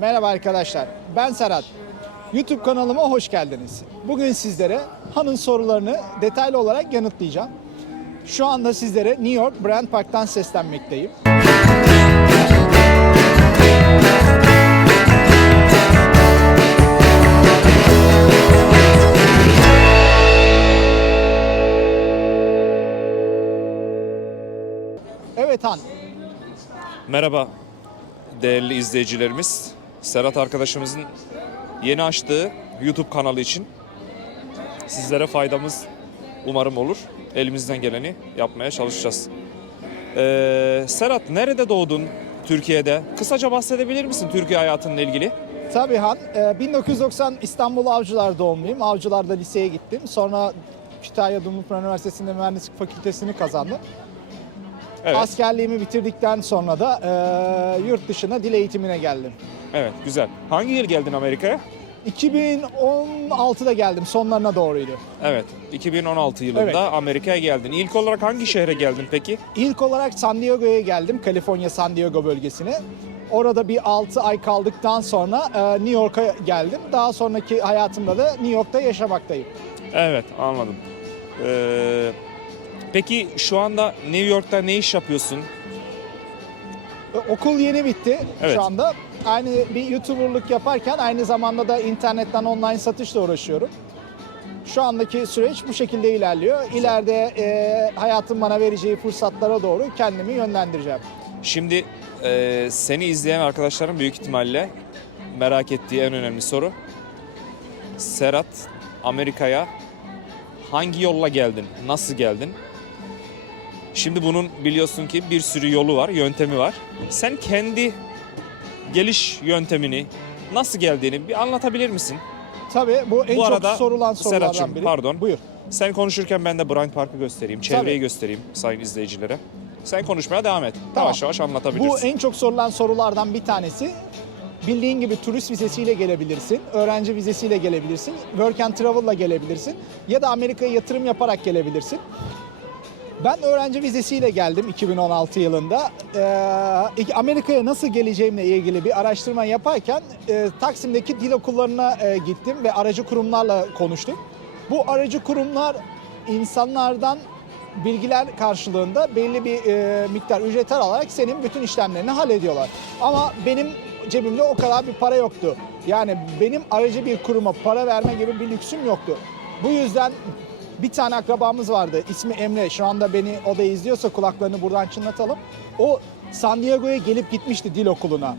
Merhaba arkadaşlar, ben Serhat. YouTube kanalıma hoş geldiniz. Bugün sizlere Han'ın sorularını detaylı olarak yanıtlayacağım. Şu anda sizlere New York Brand Park'tan seslenmekteyim. Evet Han, Merhaba değerli izleyicilerimiz. Serhat arkadaşımızın yeni açtığı YouTube kanalı için sizlere faydamız umarım olur. Elimizden geleni yapmaya çalışacağız. Ee, Serhat nerede doğdun Türkiye'de? Kısaca bahsedebilir misin Türkiye hayatınla ilgili? Tabii Han. Ee, 1990 İstanbul Avcılar doğumluyum. Avcılar'da liseye gittim. Sonra Kütahya Dumlupınar Üniversitesi'nde mühendislik fakültesini kazandım. Evet. Askerliğimi bitirdikten sonra da e, yurt dışına dil eğitimine geldim. Evet, güzel. Hangi yıl geldin Amerika'ya? 2016'da geldim. Sonlarına doğruydu. Evet, 2016 yılında Evet. Amerika'ya geldin. İlk olarak hangi şehre geldin peki? İlk olarak San Diego'ya geldim. Kaliforniya San Diego bölgesine. Orada bir 6 ay kaldıktan sonra e, New York'a geldim. Daha sonraki hayatımda da New York'ta yaşamaktayım. Evet anladım. Ee, peki şu anda New York'ta ne iş yapıyorsun? E, Okul yeni bitti Evet. şu anda. Aynı bir YouTuber'lık yaparken aynı zamanda da internetten online satışla uğraşıyorum. Şu andaki süreç bu şekilde ilerliyor. İleride e, hayatın bana vereceği fırsatlara doğru kendimi yönlendireceğim. Şimdi e, seni izleyen arkadaşların büyük ihtimalle merak ettiği en önemli soru. Serhat Amerika'ya hangi yolla geldin? Nasıl geldin? Şimdi bunun biliyorsun ki bir sürü yolu var, yöntemi var. Sen kendi geliş yöntemini nasıl geldiğini bir anlatabilir misin? Tabii bu en Bu çok arada sorulan sorulardan Serhat'cığım, biri. pardon. Buyur. Sen konuşurken ben de Bryant Park'ı göstereyim, çevreyi Tabii. göstereyim sayın izleyicilere. Sen konuşmaya devam et. Yavaş yavaş anlatabilirsin. Bu en çok sorulan sorulardan bir tanesi. Bildiğin gibi turist vizesiyle gelebilirsin, öğrenci vizesiyle gelebilirsin, work and travel'la gelebilirsin ya da Amerika'ya yatırım yaparak gelebilirsin. Ben öğrenci vizesiyle geldim 2016 yılında. Ee, Amerika'ya nasıl geleceğimle ilgili bir araştırma yaparken e, Taksim'deki dil okullarına e, gittim ve aracı kurumlarla konuştum. Bu aracı kurumlar insanlardan bilgiler karşılığında belli bir e, miktar ücretler alarak senin bütün işlemlerini hallediyorlar. Ama benim cebimde o kadar bir para yoktu. Yani benim aracı bir kuruma para verme gibi bir lüksüm yoktu. Bu yüzden bir tane akrabamız vardı. İsmi Emre. Şu anda beni o da izliyorsa kulaklarını buradan çınlatalım. O San Diego'ya gelip gitmişti dil okuluna.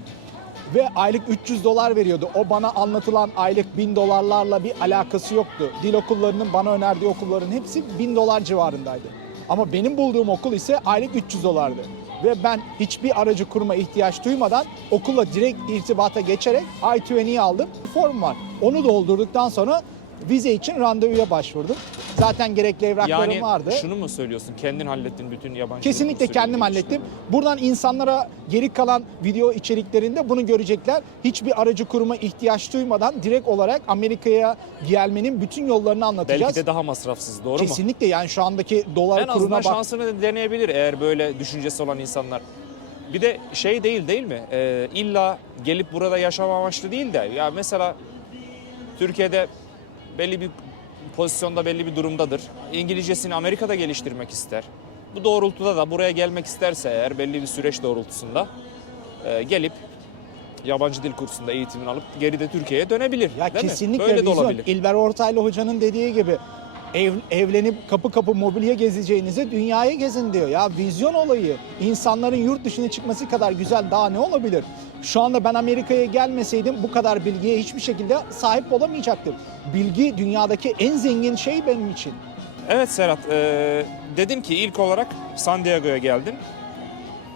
Ve aylık 300 dolar veriyordu. O bana anlatılan aylık 1000 dolarlarla bir alakası yoktu. Dil okullarının bana önerdiği okulların hepsi 1000 dolar civarındaydı. Ama benim bulduğum okul ise aylık 300 dolardı. Ve ben hiçbir aracı kurma ihtiyaç duymadan okulla direkt irtibata geçerek I-20'yi aldım. Form var. Onu doldurduktan sonra vize için randevuya başvurdum. Zaten gerekli evraklarım Yani vardı. şunu mu söylüyorsun? Kendin hallettin bütün yabancı Kesinlikle kendim hallettim. Buradan insanlara geri kalan video içeriklerinde bunu görecekler. Hiçbir aracı kuruma ihtiyaç duymadan direkt olarak Amerika'ya gelmenin bütün yollarını anlatacağız. Belki de daha masrafsız doğru mu? Kesinlikle yani şu andaki dolar En kuruna azından bak. şansını deneyebilir eğer böyle düşüncesi olan insanlar. Bir de şey değil değil mi? Ee, illa gelip burada yaşam amaçlı değil de ya mesela Türkiye'de belli bir pozisyonda belli bir durumdadır. İngilizcesini Amerika'da geliştirmek ister. Bu doğrultuda da buraya gelmek isterse eğer belli bir süreç doğrultusunda e, gelip yabancı dil kursunda eğitimini alıp geri de Türkiye'ye dönebilir. Ya değil mi? kesinlikle Böyle de olabilir. İlber Ortaylı hocanın dediği gibi ev, evlenip kapı kapı mobilya gezeceğinize dünyayı gezin diyor. Ya vizyon olayı insanların yurt dışına çıkması kadar güzel daha ne olabilir? Şu anda ben Amerika'ya gelmeseydim bu kadar bilgiye hiçbir şekilde sahip olamayacaktım. Bilgi dünyadaki en zengin şey benim için. Evet Serhat, e, dedin ki ilk olarak San Diego'ya geldin.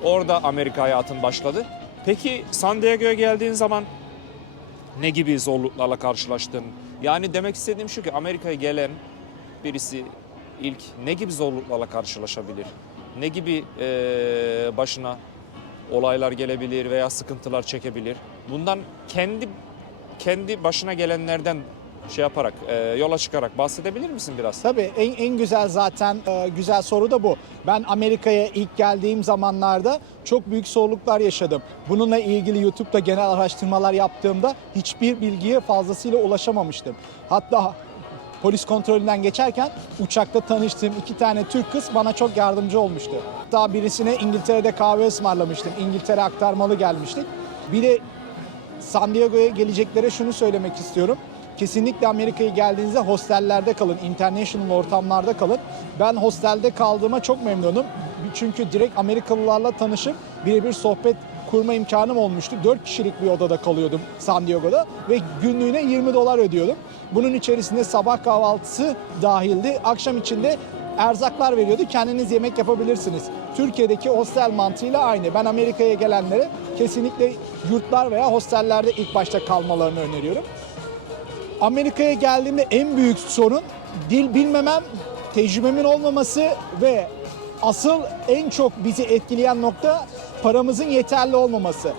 Orada Amerika hayatın başladı. Peki San Diego'ya geldiğin zaman ne gibi zorluklarla karşılaştın? Yani demek istediğim şu ki Amerika'ya gelen birisi ilk ne gibi zorluklarla karşılaşabilir? Ne gibi e, başına olaylar gelebilir veya sıkıntılar çekebilir? Bundan kendi kendi başına gelenlerden şey yaparak, e, yola çıkarak bahsedebilir misin biraz? Tabii en, en güzel zaten e, güzel soru da bu. Ben Amerika'ya ilk geldiğim zamanlarda çok büyük zorluklar yaşadım. Bununla ilgili YouTube'da genel araştırmalar yaptığımda hiçbir bilgiye fazlasıyla ulaşamamıştım. Hatta polis kontrolünden geçerken uçakta tanıştığım iki tane Türk kız bana çok yardımcı olmuştu. Hatta birisine İngiltere'de kahve ısmarlamıştım. İngiltere aktarmalı gelmiştik. Bir de San Diego'ya geleceklere şunu söylemek istiyorum. Kesinlikle Amerika'ya geldiğinizde hostellerde kalın, international ortamlarda kalın. Ben hostelde kaldığıma çok memnunum. Çünkü direkt Amerikalılarla tanışıp birebir sohbet kurma imkanım olmuştu. 4 kişilik bir odada kalıyordum San Diego'da ve günlüğüne 20 dolar ödüyordum. Bunun içerisinde sabah kahvaltısı dahildi. Akşam içinde erzaklar veriyordu. Kendiniz yemek yapabilirsiniz. Türkiye'deki hostel mantığıyla aynı. Ben Amerika'ya gelenlere kesinlikle yurtlar veya hostellerde ilk başta kalmalarını öneriyorum. Amerika'ya geldiğimde en büyük sorun dil bilmemem, tecrübemin olmaması ve asıl en çok bizi etkileyen nokta paramızın yeterli olmaması.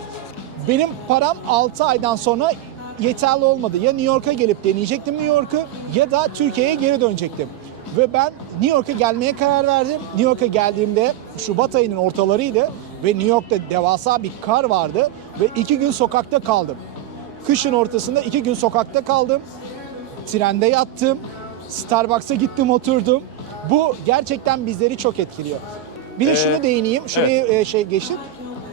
Benim param 6 aydan sonra yeterli olmadı. Ya New York'a gelip deneyecektim New York'u ya da Türkiye'ye geri dönecektim. Ve ben New York'a gelmeye karar verdim. New York'a geldiğimde Şubat ayının ortalarıydı ve New York'ta devasa bir kar vardı ve iki gün sokakta kaldım. Kışın ortasında iki gün sokakta kaldım. Trende yattım. Starbucks'a gittim oturdum. Bu gerçekten bizleri çok etkiliyor. Bir de Ee, şunu değineyim. Şuraya e, şey geçtik.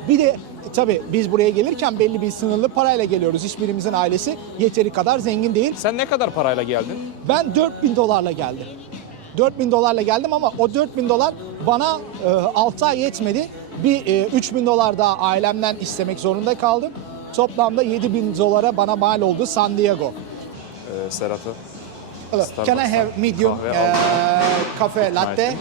Bir de tabii biz buraya gelirken belli bir sınırlı parayla geliyoruz. Hiçbirimizin ailesi yeteri kadar zengin değil. Sen ne kadar parayla geldin? Ben 4000 dolarla geldim. 4000 dolarla geldim ama o 4000 dolar bana e, 6 ay yetmedi. Bir e, 3000 dolar daha ailemden istemek zorunda kaldım. Toplamda 7000 dolara bana mal oldu San Diego. Ee, Serhat'ı. Can I have medium kahve uh, cafe latte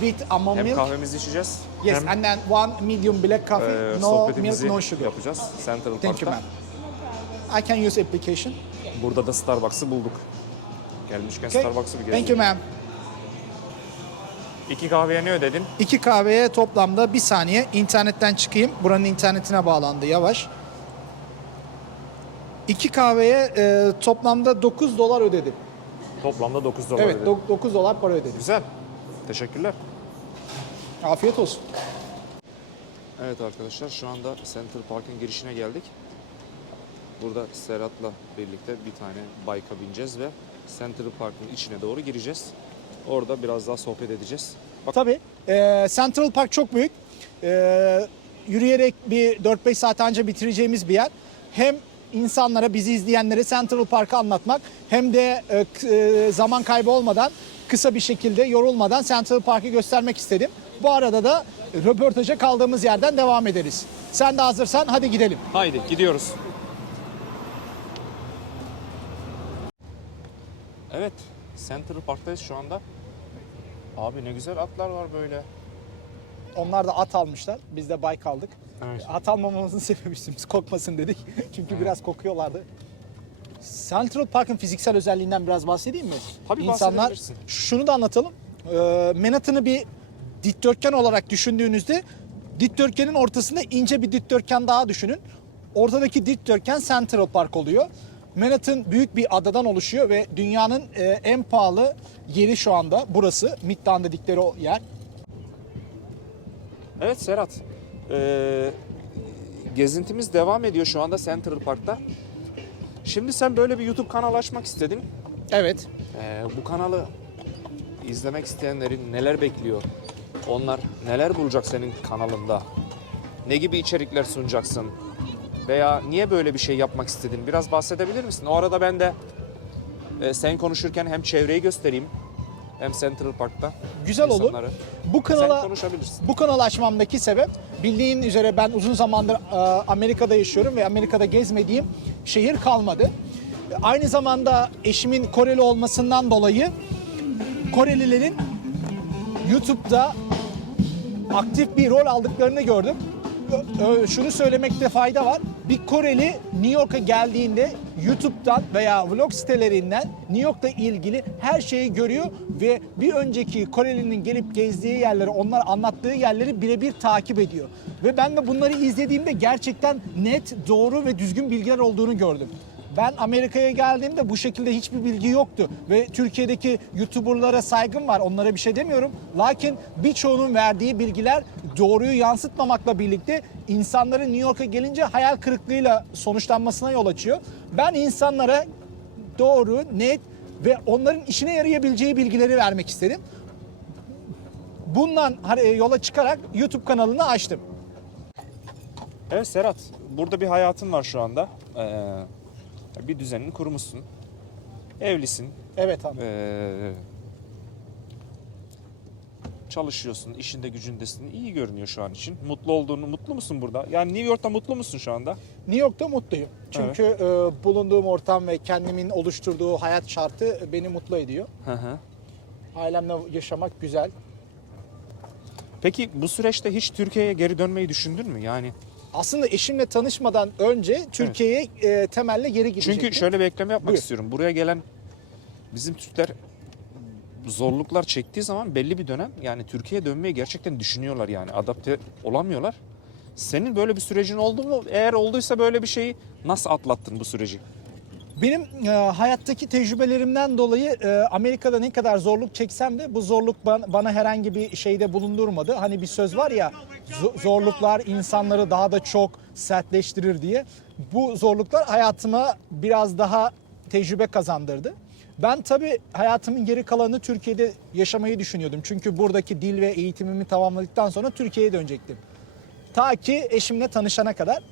with almond Hem milk? kahvemizi içeceğiz. Yes, hem and then one medium black coffee, e, no milk, sohbetimizi no sugar. yapacağız. Central Thank you, Park'ta. ma'am. I can use application. Burada da Starbucks'ı bulduk. Gelmişken Okay. Starbucks'ı bir Thank you, gezelim. ma'am. İki kahveye ne ödedin? İki kahveye toplamda bir saniye internetten çıkayım. Buranın internetine bağlandı yavaş. İki kahveye e, toplamda 9 dolar ödedim. Toplamda 9 dolar Evet, ödedim. 9 dolar para ödedim. Güzel. Teşekkürler. Afiyet olsun. Evet arkadaşlar şu anda Central Park'ın girişine geldik. Burada Serhat'la birlikte bir tane bike'a bineceğiz ve Central Park'ın içine doğru gireceğiz. Orada biraz daha sohbet edeceğiz. Bak Tabii. e, Central Park çok büyük. E, yürüyerek bir 4-5 saat anca bitireceğimiz bir yer. Hem insanlara, bizi izleyenlere Central Park'ı anlatmak hem de e, e, zaman kaybı olmadan kısa bir şekilde yorulmadan Central Park'ı göstermek istedim. Bu arada da röportaja kaldığımız yerden devam ederiz. Sen de hazırsan hadi gidelim. haydi gidiyoruz. Evet Central Park'tayız şu anda. Abi ne güzel atlar var böyle. Onlar da at almışlar. Biz de bike aldık. Evet. At almamamızın sebebi üstümüz kokmasın dedik. Çünkü biraz kokuyorlardı. Central Park'ın fiziksel özelliğinden biraz bahsedeyim mi? Tabii İnsanlar bahsedebilirsin. şunu da anlatalım. Ee, Manhattan'ı bir dikdörtgen olarak düşündüğünüzde dikdörtgenin ortasında ince bir dikdörtgen daha düşünün. Ortadaki dikdörtgen Central Park oluyor. Manhattan büyük bir adadan oluşuyor ve dünyanın e, en pahalı yeri şu anda burası. Midtown dedikleri o yer. Evet Serhat. Ee, gezintimiz devam ediyor şu anda Central Park'ta. Şimdi sen böyle bir YouTube kanalı açmak istedin. Evet. Ee, bu kanalı izlemek isteyenlerin neler bekliyor? Onlar neler bulacak senin kanalında? Ne gibi içerikler sunacaksın? Veya niye böyle bir şey yapmak istedin? Biraz bahsedebilir misin? O arada ben de e, sen konuşurken hem çevreyi göstereyim hem Central Park'ta Güzel olur. insanları. Bu kanala Sen konuşabilirsin. Bu kanal açmamdaki sebep bildiğin üzere ben uzun zamandır e, Amerika'da yaşıyorum ve Amerika'da gezmediğim şehir kalmadı. Aynı zamanda eşimin Koreli olmasından dolayı Korelilerin YouTube'da aktif bir rol aldıklarını gördüm. Ö- ö- Şunu söylemekte fayda var. Bir Koreli New York'a geldiğinde YouTube'dan veya vlog sitelerinden New York'la ilgili her şeyi görüyor ve bir önceki Koreli'nin gelip gezdiği yerleri, onlar anlattığı yerleri birebir takip ediyor. Ve ben de bunları izlediğimde gerçekten net, doğru ve düzgün bilgiler olduğunu gördüm. Ben Amerika'ya geldiğimde bu şekilde hiçbir bilgi yoktu. Ve Türkiye'deki YouTuber'lara saygım var. Onlara bir şey demiyorum. Lakin birçoğunun verdiği bilgiler doğruyu yansıtmamakla birlikte insanların New York'a gelince hayal kırıklığıyla sonuçlanmasına yol açıyor. Ben insanlara doğru, net ve onların işine yarayabileceği bilgileri vermek istedim. Bundan hare- yola çıkarak YouTube kanalını açtım. Evet Serhat, burada bir hayatın var şu anda. Ee, bir düzenini kurmuşsun. Evlisin. Evet abi. Ee, çalışıyorsun, işinde gücündesin. İyi görünüyor şu an için. Mutlu olduğunu, mutlu musun burada? Yani New York'ta mutlu musun şu anda? New York'ta mutluyum. Çünkü e, bulunduğum ortam ve kendimin oluşturduğu hayat şartı beni mutlu ediyor. Hı hı. Ailemle yaşamak güzel. Peki bu süreçte hiç Türkiye'ye geri dönmeyi düşündün mü? Yani Aslında eşimle tanışmadan önce Türkiye'ye e, temelle geri gidecektim. çünkü şöyle bir ekleme yapmak Buyur. istiyorum. Buraya gelen bizim Türkler zorluklar çektiği zaman belli bir dönem yani Türkiye'ye dönmeyi gerçekten düşünüyorlar yani adapte olamıyorlar. Senin böyle bir sürecin oldu mu? Eğer olduysa böyle bir şeyi nasıl atlattın bu süreci? Benim e, hayattaki tecrübelerimden dolayı e, Amerika'da ne kadar zorluk çeksem de bu zorluk bana, bana herhangi bir şeyde bulundurmadı. Hani bir söz var ya zo- zorluklar insanları daha da çok sertleştirir diye. Bu zorluklar hayatıma biraz daha tecrübe kazandırdı. Ben tabii hayatımın geri kalanını Türkiye'de yaşamayı düşünüyordum. Çünkü buradaki dil ve eğitimimi tamamladıktan sonra Türkiye'ye dönecektim. Ta ki eşimle tanışana kadar.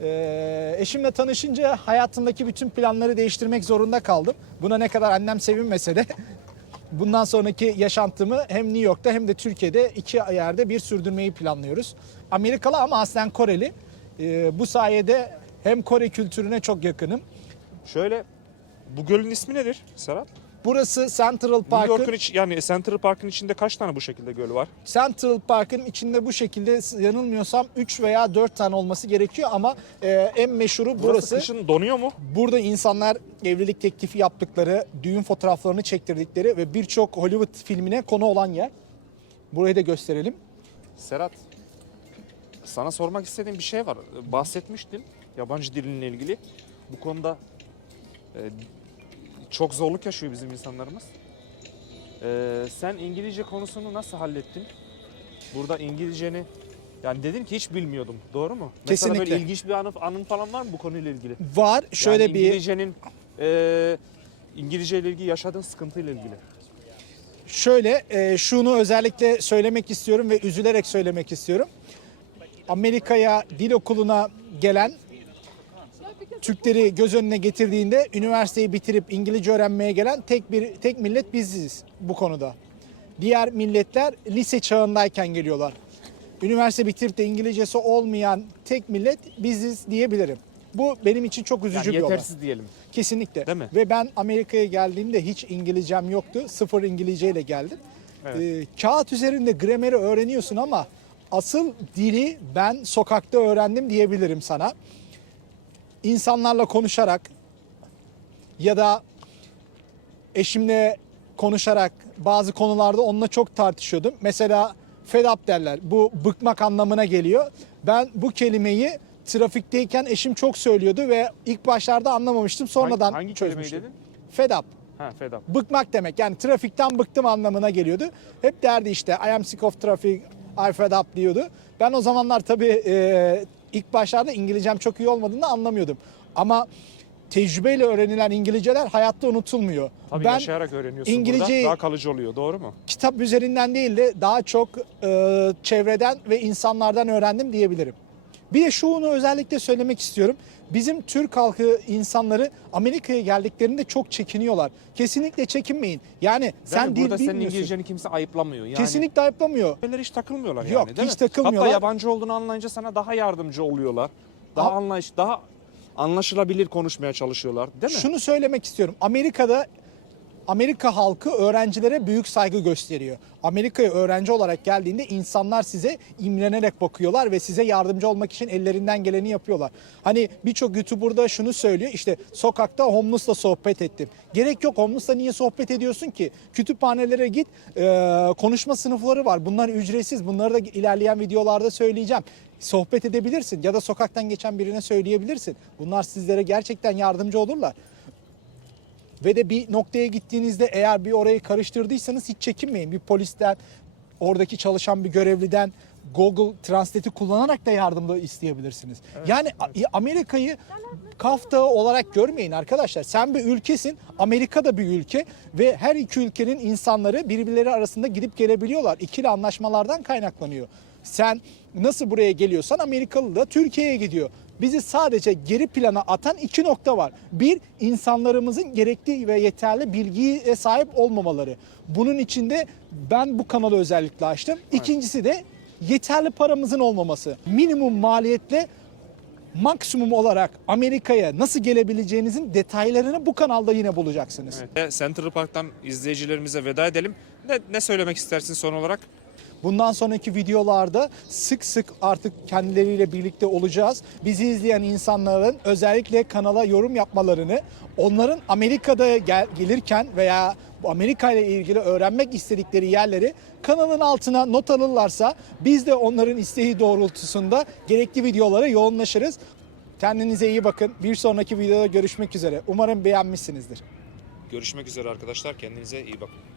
Ee, eşimle tanışınca hayatımdaki bütün planları değiştirmek zorunda kaldım. Buna ne kadar annem sevinmese de bundan sonraki yaşantımı hem New York'ta hem de Türkiye'de iki yerde bir sürdürmeyi planlıyoruz. Amerikalı ama aslen Koreli. Ee, bu sayede hem Kore kültürüne çok yakınım. Şöyle bu gölün ismi nedir Serhat? Burası Central New Park'ın York'un iç, yani Central Park'ın içinde kaç tane bu şekilde göl var? Central Park'ın içinde bu şekilde yanılmıyorsam 3 veya 4 tane olması gerekiyor ama e, en meşhuru Burası, burası. kışın donuyor mu? Burada insanlar evlilik teklifi yaptıkları, düğün fotoğraflarını çektirdikleri ve birçok Hollywood filmine konu olan yer. Burayı da gösterelim. Serhat, sana sormak istediğim bir şey var. Bahsetmiştim yabancı dilinle ilgili. Bu konuda e, çok zorluk yaşıyor bizim insanlarımız. E, sen İngilizce konusunu nasıl hallettin? Burada İngilizceni yani dedin ki hiç bilmiyordum. Doğru mu? Mesela böyle Kesinlikle. ilginç bir anı, anın falan var mı bu konuyla ilgili? Var şöyle yani bir İngilizcenin e, İngilizce ile ilgili yaşadığın sıkıntıyla ilgili. şöyle e, şunu özellikle söylemek istiyorum ve üzülerek söylemek istiyorum. Amerika'ya dil okuluna gelen Türkleri göz önüne getirdiğinde üniversiteyi bitirip İngilizce öğrenmeye gelen tek bir tek millet biziz bu konuda. Diğer milletler lise çağındayken geliyorlar. Üniversite bitirip de İngilizcesi olmayan tek millet biziz diyebilirim. Bu benim için çok üzücü Yani bir olay. yetersiz diyelim. Kesinlikle. Değil mi? Ve ben Amerika'ya geldiğimde hiç İngilizcem yoktu. Sıfır İngilizceyle geldim. Evet. Ee, kağıt üzerinde grameri öğreniyorsun ama asıl dili ben sokakta öğrendim diyebilirim sana. İnsanlarla konuşarak ya da eşimle konuşarak bazı konularda onunla çok tartışıyordum. Mesela fed up derler. Bu bıkmak anlamına geliyor. Ben bu kelimeyi trafikteyken eşim çok söylüyordu ve ilk başlarda anlamamıştım. Sonradan hangi, hangi çözmüştüm. dedin? Fed up. Ha feda. Bıkmak demek. Yani trafikten bıktım anlamına geliyordu. Hep derdi işte I am sick of traffic, I fed up diyordu. Ben o zamanlar tabii e, ilk başlarda İngilizcem çok iyi olmadığını anlamıyordum. Ama tecrübeyle öğrenilen İngilizceler hayatta unutulmuyor. Tabii ben yaşayarak öğreniyorsun İngilizceyi- burada. Daha kalıcı oluyor. Doğru mu? kitap üzerinden değil de daha çok e, çevreden ve insanlardan öğrendim diyebilirim. Bir de şunu özellikle söylemek istiyorum. Bizim Türk halkı insanları Amerika'ya geldiklerinde çok çekiniyorlar. Kesinlikle çekinmeyin. Yani Sen sen dil burada senin bilmiyorsun. İngilizceni kimse ayıplamıyor. Yani Kesinlikle ayıplamıyor. Şeyler hiç takılmıyorlar Yok, yani değil hiç mi? takılmıyorlar. Hatta yabancı olduğunu anlayınca sana daha yardımcı oluyorlar. Daha Ha- anlayış, daha anlaşılabilir konuşmaya çalışıyorlar değil mi? Şunu söylemek istiyorum. Amerika'da Amerika halkı öğrencilere büyük saygı gösteriyor. Amerika'ya öğrenci olarak geldiğinde insanlar size imrenerek bakıyorlar ve size yardımcı olmak için ellerinden geleni yapıyorlar. Hani birçok YouTuber'da şunu söylüyor işte sokakta homeless'la sohbet ettim. Gerek yok homeless'la niye sohbet ediyorsun ki? Kütüphanelere git e, konuşma sınıfları var. Bunlar ücretsiz. Bunları da ilerleyen videolarda söyleyeceğim. sohbet edebilirsin ya da sokaktan geçen birine söyleyebilirsin. Bunlar sizlere gerçekten yardımcı olurlar. Ve de bir noktaya gittiğinizde eğer bir orayı karıştırdıysanız hiç çekinmeyin. Bir polisten, oradaki çalışan bir görevliden Google Translate'i kullanarak da yardım da isteyebilirsiniz. yani A- Amerika'yı kafta olarak görmeyin arkadaşlar. Sen bir ülkesin, Amerika da bir ülke ve her iki ülkenin insanları birbirleri arasında gidip gelebiliyorlar. İkili anlaşmalardan kaynaklanıyor. Sen nasıl buraya geliyorsan Amerikalı da Türkiye'ye gidiyor. Bizi sadece geri plana atan iki nokta var. Bir, insanlarımızın gerekli ve yeterli bilgiye sahip olmamaları. Bunun içinde ben bu kanalı özellikle açtım. İkincisi de yeterli paramızın olmaması. Minimum maliyetle maksimum olarak Amerika'ya nasıl gelebileceğinizin detaylarını bu kanalda yine bulacaksınız. Evet. Central Park'tan izleyicilerimize veda edelim. Ne, ne söylemek istersin son olarak? Bundan sonraki videolarda sık sık artık kendileriyle birlikte olacağız. Bizi izleyen insanların özellikle kanala yorum yapmalarını, onların Amerika'da gel- gelirken veya Amerika ile ilgili öğrenmek istedikleri yerleri kanalın altına not alırlarsa biz de onların isteği doğrultusunda gerekli videolara yoğunlaşırız. Kendinize iyi bakın. Bir sonraki videoda görüşmek üzere. Umarım beğenmişsinizdir. Görüşmek üzere arkadaşlar. Kendinize iyi bakın.